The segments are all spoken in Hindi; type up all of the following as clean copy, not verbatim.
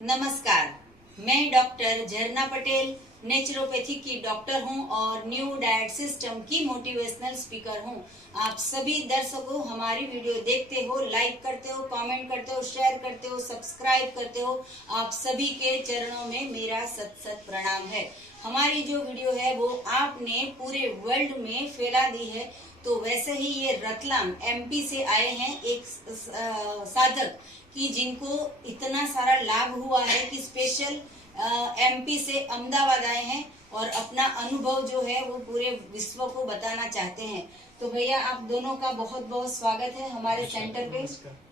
नमस्कार, मैं डॉक्टर झरना पटेल नेचुरोपैथी की डॉक्टर हूं और न्यू डाइट सिस्टम की मोटिवेशनल स्पीकर हूं। आप सभी दर्शकों हमारी वीडियो देखते हो, लाइक करते हो, कमेंट करते हो, शेयर करते हो, सब्सक्राइब करते हो। आप सभी के चरणों में मेरा सत सत प्रणाम है। हमारी जो वीडियो है वो आपने पूरे वर्ल्ड में फैला दी है। तो वैसे ही ये रतलाम एमपी से आए हैं एक साधक कि जिनको इतना सारा लाभ हुआ है कि स्पेशल एमपी से अहमदाबाद आए हैं और अपना अनुभव जो है वो पूरे विश्व को बताना चाहते हैं। तो भैया आप दोनों का बहुत बहुत स्वागत है हमारे सेंटर पे।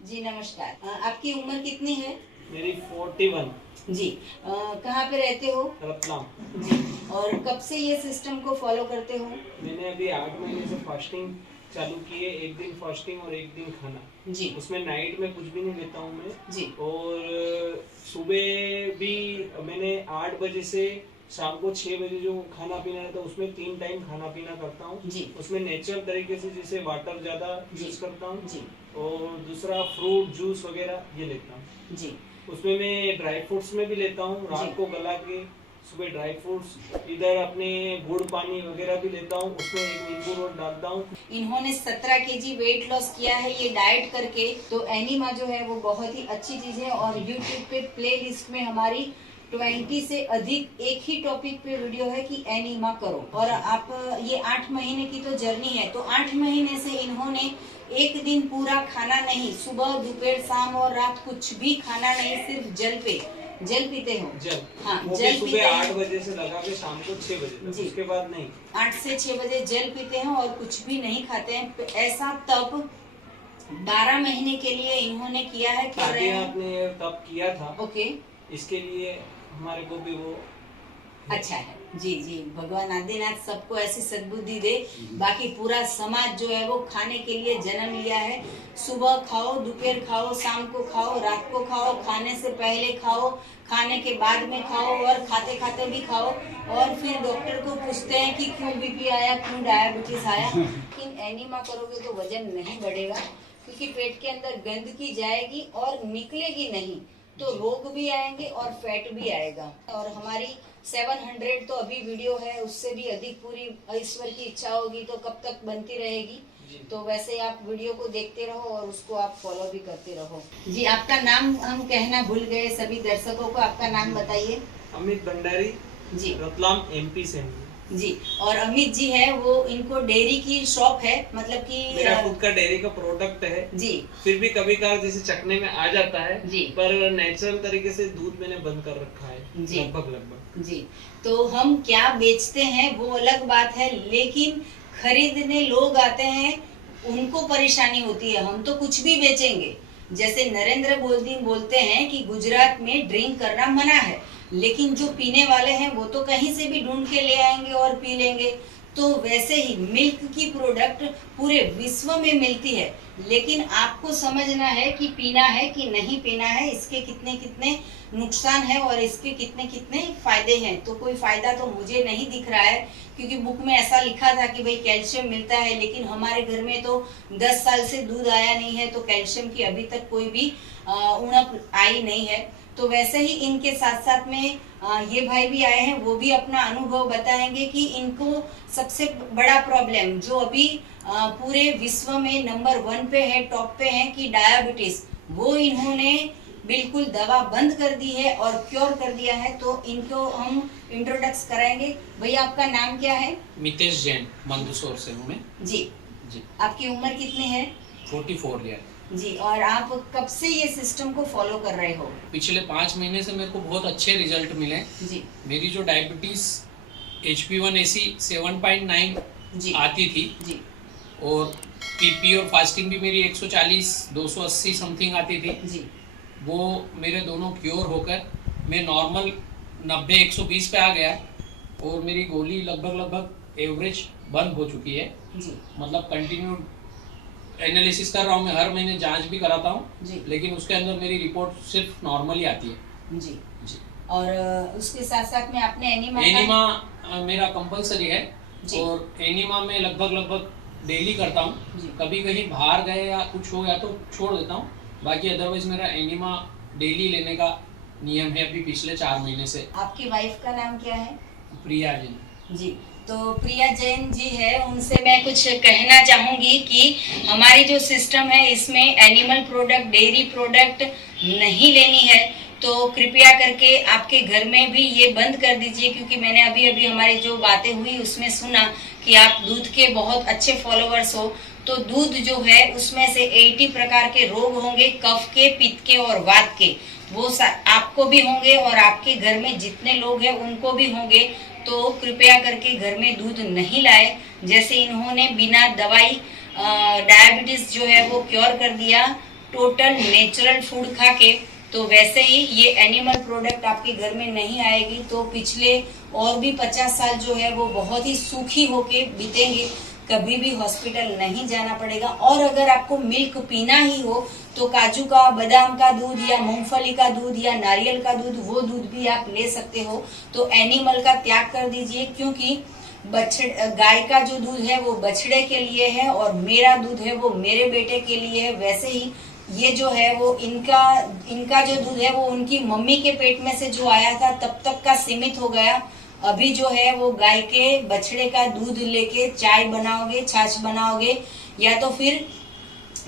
जी नमस्कार। आपकी उम्र कितनी है? मेरी 41। जी कहाँ पे रहते हो? रतलाम। जी, और कब से ये सिस्टम को फॉलो करते हो? मैंने अभी 8 महीने से फास्टिंग चालू की है। एक दिन फास्टिंग और एक दिन खाना जी। उसमें नाइट में कुछ भी नहीं लेता हूँ मैं जी। और सुबह भी मैंने 8 बजे से शाम को 6 बजे जो खाना पीना रहता है उसमें 3 टाइम खाना पीना करता हूँ। उसमें नेचुरल तरीके से जैसे वाटर ज़्यादा यूज करता हूँ और दूसरा फ्रूट जूस वगैरह ये लेता हूँ। जी। उसमें मैं ड्राई फ्रूट्स में भी लेता हूँ, रात को गला के सुबह ड्राई फ्रूट्स, इधर अपने गुड़ पानी वगैरह भी लेता हूँ, उसमें एक नींबू रोट डालता हूँ। इन्होंने 17 केजी वेट लॉस किया है ये डाइट करके। तो एनिमा जो है वो बहुत ही अच्छी चीज है और यूट्यूब पे प्ले लिस्ट में हमारी 20 से अधिक एक ही टॉपिक पे वीडियो है कि एनिमा करो। और आप ये 8 महीने की तो जर्नी है, तो 8 महीने से इन्होंने एक दिन पूरा खाना नहीं, सुबह दोपहर शाम और रात कुछ भी खाना नहीं, सिर्फ जल पीते हो? जल। हाँ, जल सुबह 8 बजे से लगा के शाम को 6 बजे तक, उसके बाद नहीं। 8 से 6 बजे जल पीते हैं और कुछ भी नहीं खाते हैं। ऐसा तब 12 महीने के लिए इन्होंने किया है। आपने तब किया था। ओके। इसके लिए हमारे को भी वो अच्छा है। जी जी, भगवान आदिनाथ सबको ऐसी सद्बुद्धि दे। बाकी पूरा समाज जो है वो खाने के लिए जन्म लिया है। सुबह खाओ, दोपहर खाओ, शाम को खाओ, रात को खाओ, खाने से पहले खाओ, खाने के बाद में खाओ और खाते खाते भी खाओ। और फिर डॉक्टर को पूछते हैं कि क्यों बीपी आया, क्यों डायबिटीज आया। लेकिन एनिमा करोगे तो वजन नहीं बढ़ेगा, क्योंकि पेट के अंदर गंदगी जाएगी और निकलेगी नहीं, तो रोग भी आएंगे और फैट भी आएगा। और हमारी 700 तो अभी वीडियो है, उससे भी अधिक पूरी ईश्वर की इच्छा होगी तो कब तक बनती रहेगी। तो वैसे आप वीडियो को देखते रहो और उसको आप फॉलो भी करते रहो। जी, आपका नाम हम कहना भूल गए सभी दर्शकों को, आपका नाम बताइए। अमित भंडारी जी, रतलाम एमपी से जी। और अमित जी है वो, इनको डेयरी की शॉप है, मतलब कि मेरा खुद का डेयरी का प्रोडक्ट है जी। फिर भी कभी कभार जैसे चखने में आ जाता है जी, पर नेचुरल तरीके से दूध मैंने बंद कर रखा है जी, लगभग जी। तो हम क्या बेचते हैं वो अलग बात है, लेकिन खरीदने लोग आते हैं उनको परेशानी होती है। हम तो कुछ भी बेचेंगे। जैसे नरेंद्र मोदी बोलते हैं कि गुजरात में ड्रिंक करना मना है, लेकिन जो पीने वाले हैं वो तो कहीं से भी ढूंढ के ले आएंगे और पी लेंगे। तो वैसे ही मिल्क की प्रोडक्ट पूरे विश्व में मिलती है, लेकिन आपको समझना है कि पीना है कि नहीं पीना है, इसके कितने कितने नुकसान है और इसके कितने कितने फायदे हैं। तो कोई फायदा तो मुझे नहीं दिख रहा है, क्योंकि बुक में ऐसा लिखा था कि भाई कैल्शियम मिलता है, लेकिन हमारे घर में तो 10 साल से दूध आया नहीं है, तो कैल्शियम की अभी तक कोई भी उणप आई नहीं है। तो वैसे ही इनके साथ साथ में ये भाई भी आए हैं, वो भी अपना अनुभव बताएंगे कि इनको सबसे बड़ा प्रॉब्लम जो अभी पूरे विश्व में नंबर 1 पे है, टॉप पे है कि डायबिटीज, वो इन्होंने बिल्कुल दवा बंद कर दी है और क्योर कर दिया है। तो इनको हम इंट्रोडक्स कराएंगे। भैया आपका नाम क्या है? मितेश जैन, मंदसौर से हूँ मैं जी जी। आपकी उम्र कितनी है? 44 ईयर जी। और आप कब से ये सिस्टम को फॉलो कर रहे हो? पिछले 5 महीने से मेरे को बहुत अच्छे रिजल्ट मिले जी। मेरी जो डायबिटीज HB1AC 7.9 जी आती थी जी, और पीपी और फास्टिंग भी मेरी 140 280 समथिंग आती थी जी, वो मेरे दोनों क्योर होकर मैं नॉर्मल 90 120 पे आ गया और मेरी गोली लगभग एवरेज बंद हो चुकी है जी। मतलब कंटिन्यू एनालिसिस कर रहा हूँ मैं, हर महीने जांच भी कराता हूँ, लेकिन उसके अंदर मेरी रिपोर्ट सिर्फ नॉर्मल ही आती है जी जी। और उसके साथ साथ में आपने एनिमा मेरा कंपलसरी है और एनिमा में लगभग डेली करता हूँ। कभी कहीं बाहर गए या कुछ हो गया तो छोड़ देता हूँ, बाकी अदरवाइज मेरा एनिमा डेली लेने का नियम है अभी पिछले 4 महीने से। आपकी वाइफ का नाम क्या है? प्रिया जी। जी, तो प्रिया जैन जी है, उनसे मैं कुछ कहना चाहूंगी कि हमारी जो सिस्टम है इसमें एनिमल प्रोडक्ट, डेयरी प्रोडक्ट नहीं लेनी है, तो कृपया करके आपके घर में भी ये बंद कर दीजिए, क्योंकि मैंने अभी अभी हमारी जो बातें हुई उसमें सुना कि आप दूध के बहुत अच्छे फॉलोअर्स हो। तो दूध जो है उसमें से 80 प्रकार के रोग होंगे, कफ के, पित्त के और वात के, वो आपको भी होंगे और आपके घर में जितने लोग हैं उनको भी होंगे। तो कृपया करके घर में दूध नहीं लाए। जैसे इन्होंने बिना दवाई डायबिटीज जो है वो क्योर कर दिया टोटल नेचुरल फूड खा के, तो वैसे ही ये एनिमल प्रोडक्ट आपके घर में नहीं आएगी। तो पिछले और भी 50 साल जो है वो बहुत ही सुखी होके बीतेंगे, कभी भी हॉस्पिटल नहीं जाना पड़ेगा। और अगर आपको मिल्क पीना ही हो तो काजू का, बादाम का दूध या मूंगफली का दूध या नारियल का दूध, वो दूध भी आप ले सकते हो। तो एनिमल का त्याग कर दीजिए, क्योंकि गाय का जो दूध है वो बछड़े के लिए है और मेरा दूध है वो मेरे बेटे के लिए है। वैसे ही ये जो है वो इनका जो दूध है वो उनकी मम्मी के पेट में से जो आया था तब तक का सीमित हो गया। अभी जो है वो गाय के, बछड़े का दूध लेके चाय बनाओगे, छाछ बनाओगे या तो फिर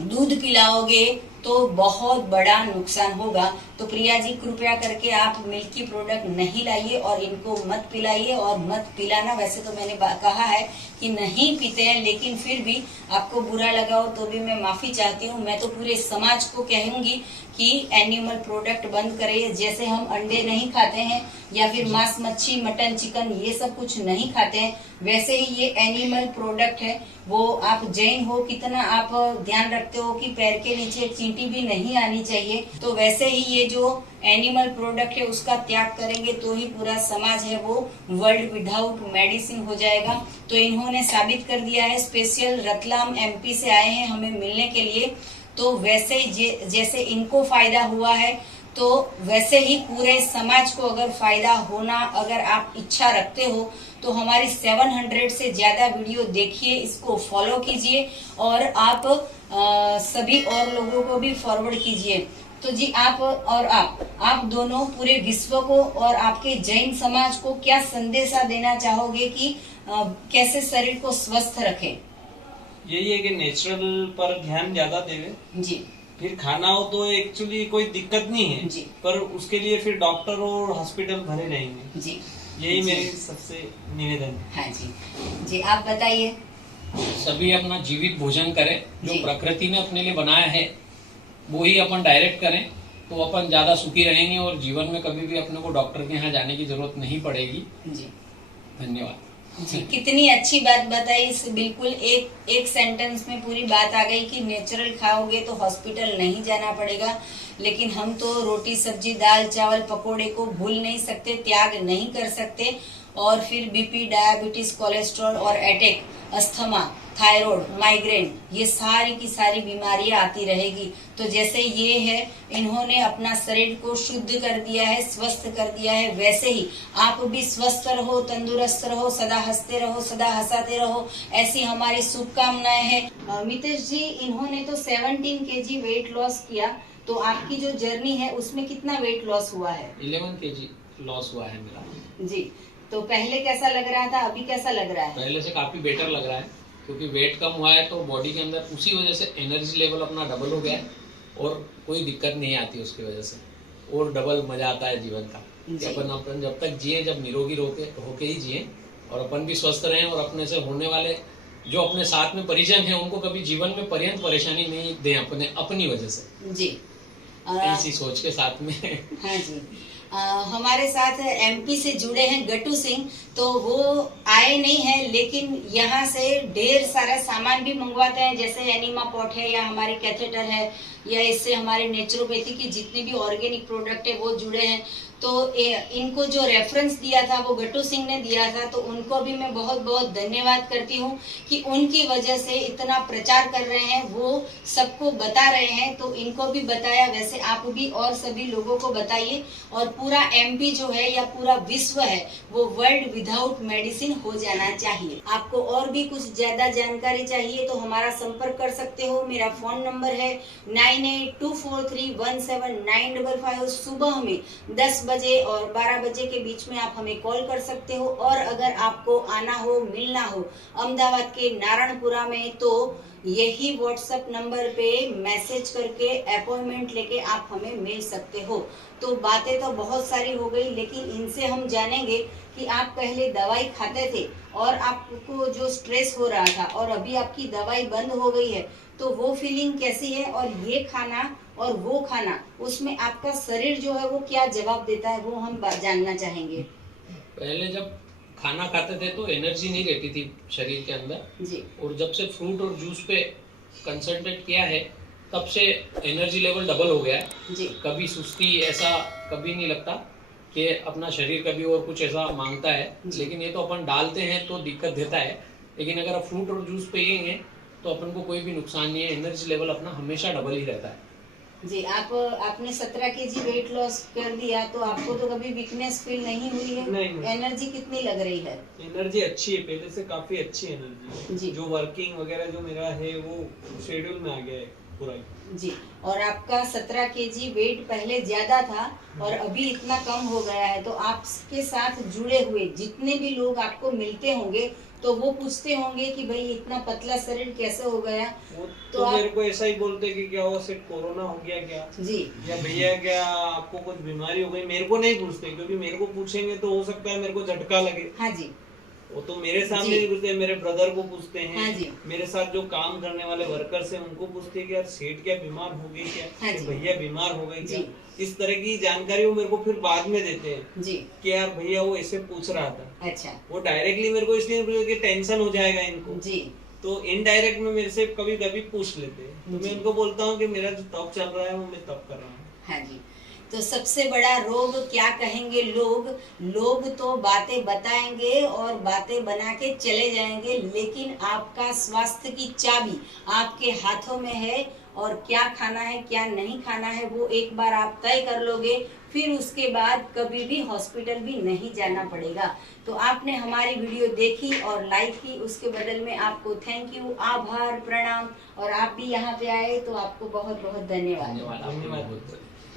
दूध पिलाओगे तो बहुत बड़ा नुकसान होगा। तो प्रिया जी कृपया करके आप मिल्की प्रोडक्ट नहीं लाइए और इनको मत पिलाइए और मत पिलाना। वैसे तो मैंने कहा है कि नहीं पीते हैं, लेकिन फिर भी आपको बुरा लगा हो तो भी मैं माफी चाहती हूँ। मैं तो पूरे समाज को कहूंगी कि एनिमल प्रोडक्ट बंद करें। जैसे हम अंडे नहीं खाते हैं या फिर मांस, मच्छी, मटन, चिकन ये सब कुछ नहीं खाते हैं, वैसे ही ये एनिमल प्रोडक्ट है। वो आप जैन हो, कितना आप ध्यान रखते हो कि पैर के नीचे चींटी भी नहीं आनी चाहिए, तो वैसे ही ये जो एनिमल प्रोडक्ट है उसका त्याग करेंगे तो ही पूरा समाज है वो वर्ल्ड विदाउट मेडिसिन हो जाएगा। तो इन्होंने साबित कर दिया है। स्पेशल रतलाम MP से आए हैं हमें मिलने के लिए। तो वैसे ही जैसे इनको फायदा हुआ है तो वैसे ही पूरे समाज को अगर फायदा होना, अगर आप इच्छा रखते हो तो हमारी 700 से ज्यादा वीडियो देखिए, इसको फॉलो कीजिए और आप सभी और लोगों को भी फॉरवर्ड कीजिए। तो जी आप और आप दोनों पूरे विश्व को और आपके जैन समाज को क्या संदेशा देना चाहोगे कि कैसे शरीर को स्वस्थ रखें? यही है कि नेचुरल पर ध्यान ज्यादा देवे जी। फिर खाना हो तो एक्चुअली कोई दिक्कत नहीं है जी, पर उसके लिए फिर डॉक्टर और हॉस्पिटल भरे रहेंगे जी। यही मेरी सबसे निवेदन है। हाँ जी। जी आप बताइए। सभी अपना जीवित भोजन करें, जो प्रकृति ने अपने लिए बनाया है वो ही अपन डायरेक्ट करें तो अपन ज्यादा सुखी रहेंगे और जीवन में कभी भी अपने को डॉक्टर के यहाँ जाने की जरूरत नहीं पड़ेगी जी। धन्यवाद जी। कितनी अच्छी बात बताई। इस बिल्कुल एक सेंटेंस में पूरी बात आ गई कि नेचुरल खाओगे तो हॉस्पिटल नहीं जाना पड़ेगा। लेकिन हम तो रोटी, सब्जी, दाल, चावल, पकोड़े को भूल नहीं सकते, त्याग नहीं कर सकते। और फिर BP, डायबिटीज, कोलेस्ट्रॉल और अटैक, अस्थमा, थायराइड, माइग्रेन, ये सारी की सारी बीमारियां आती रहेगी। तो जैसे ये है, इन्होंने अपना शरीर को शुद्ध कर दिया है, स्वस्थ कर दिया है, वैसे ही आप भी स्वस्थ रहो, तंदुरुस्त रहो, सदा हंसते रहो, सदा हंसाते रहो, ऐसी हमारी शुभकामनाएं हैं। मितेश जी, इन्होंने तो 17 kg वेट लॉस किया, तो आपकी जो जर्नी है उसमें कितना वेट लॉस हुआ है? 11 kg लॉस हुआ है मेरा जी। तो पहले कैसा लग रहा था, अभी कैसा लग रहा है? पहले से काफी बेटर लग रहा है, क्योंकि वेट कम हुआ है तो बॉडी के अंदर उसी वजह से एनर्जी लेवल अपना डबल हो गया है और कोई दिक्कत नहीं आती उसकी वजह से, और डबल मजा आता है जीवन का। अपन जब तक जिए, जब निरोगी होके ही जिए और अपन भी स्वस्थ रहें और अपने से होने वाले जो अपने साथ में परिजन हैं उनको कभी जीवन में पर्यंत परेशानी नहीं दें अपनी वजह से जी। इसी सोच के साथ में हाँ जी। हमारे साथ MP से जुड़े हैं गट्टू सिंह, तो वो आए नहीं है लेकिन यहाँ से ढेर सारा सामान भी मंगवाते हैं, जैसे एनिमा पॉट है या हमारे कैथेटर है या इससे हमारे नेचुरोपैथी की जितनी भी ऑर्गेनिक प्रोडक्ट है वो जुड़े हैं। तो इनको जो रेफरेंस दिया था वो गट्टू सिंह ने दिया था, तो उनको भी मैं बहुत बहुत धन्यवाद करती हूँ कि उनकी वजह से इतना प्रचार कर रहे हैं, वो सबको बता रहे हैं। तो इनको भी बताया, वैसे आप भी और सभी लोगों को बताइए और पूरा एमपी जो है या पूरा विश्व है वो वर्ल्ड विदाउट मेडिसिन हो जाना चाहिए। आपको और भी कुछ ज्यादा जानकारी चाहिए तो हमारा संपर्क कर सकते हो। मेरा फोन नंबर है 9824317955। सुबह में 10 बजे और 12 बजे के बीच में आप हमें कॉल कर सकते हो। और अगर आपको आना हो, मिलना हो अहमदाबाद के नारायणपुरा में तो यही व्हाट्सएप नंबर पे मैसेज करके अपॉइंटमेंट लेके आप हमें मिल सकते हो। तो बातें तो बहुत सारी हो गई, लेकिन इनसे हम जानेंगे कि आप पहले दवाई खाते थे और आपको जो स्ट्रेस हो रहा था और अभी आपकी दवाई बंद हो गई है तो वो फीलिंग कैसी है, और ये खाना और वो खाना उसमें आपका शरीर जो है वो क्या जवाब देता है वो हम जानना चाहेंगे। पहले जब खाना खाते थे तो एनर्जी नहीं रहती थी शरीर के अंदर जी, और जब से फ्रूट और जूस पे कंसंट्रेट किया है तब से एनर्जी लेवल डबल हो गया है जी। कभी सुस्ती ऐसा कभी नहीं लगता कि अपना शरीर कभी और कुछ ऐसा मांगता है, लेकिन ये तो अपन डालते हैं तो दिक्कत देता है। लेकिन अगर आप फ्रूट और जूस पिएंगे तो अपन को कोई भी नुकसान नहीं है, एनर्जी लेवल अपना हमेशा डबल ही रहता है जी। आपने 17 kg वेट लॉस कर दिया तो आपको तो कभी वीकनेस फील नहीं हुई है? नहीं। एनर्जी कितनी लग रही है? एनर्जी अच्छी है, पहले से काफी अच्छी एनर्जी जी। जो वर्किंग वगैरह जो मेरा है वो शेड्यूल में आ गया है पूरा जी। और आपका 17 kg वेट पहले ज्यादा था और अभी इतना कम हो गया है, तो आपके साथ जुड़े हुए जितने भी लोग आपको मिलते होंगे तो वो पूछते होंगे कि भाई इतना पतला शरीर कैसे हो गया। तो मेरे को ऐसा ही बोलते कि क्या हुआ, सिर्फ कोरोना हो गया क्या जी, या भैया क्या आपको कुछ बीमारी हो गई। मेरे को नहीं पूछते, क्योंकि मेरे को पूछेंगे तो हो सकता है मेरे को झटका लगे। हाँ जी। वो तो मेरे सामने नहीं पूछते, मेरे ब्रदर को पूछते हैं। हाँ जी। मेरे साथ जो काम करने वाले वर्कर्स हैं उनको पूछते हैं कि यार सेठ क्या बीमार हो गई क्या, हाँ भैया बीमार हो गए क्या। इस तरह की जानकारी वो मेरे को फिर बाद में देते हैं जी, कि यार भैया वो ऐसे पूछ रहा था। अच्छा। वो डायरेक्टली मेरे को इसलिए पूछते कि टेंशन हो जाएगा इनको जी, तो इनडायरेक्ट में मेरे से कभी कभी पूछ लेते हैं। तो मैं उनको बोलता हूँ कि मेरा जो तब चल रहा है वो मैं तब कर रहा हूँ। हाँ जी। तो सबसे बड़ा रोग क्या कहेंगे लोग तो बातें बताएंगे और बातें बना के चले जाएंगे, लेकिन आपका स्वास्थ्य की चाबी आपके हाथों में है। और क्या खाना है क्या नहीं खाना है वो एक बार आप तय कर लोगे, फिर उसके बाद कभी भी हॉस्पिटल भी नहीं जाना पड़ेगा। तो आपने हमारी वीडियो देखी और लाइक की, उसके बदल में आपको थैंक यू, आभार, प्रणाम। और आप भी यहाँ पे आए तो आपको बहुत बहुत धन्यवाद। धन्यवाद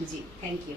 जी, थैंक यू।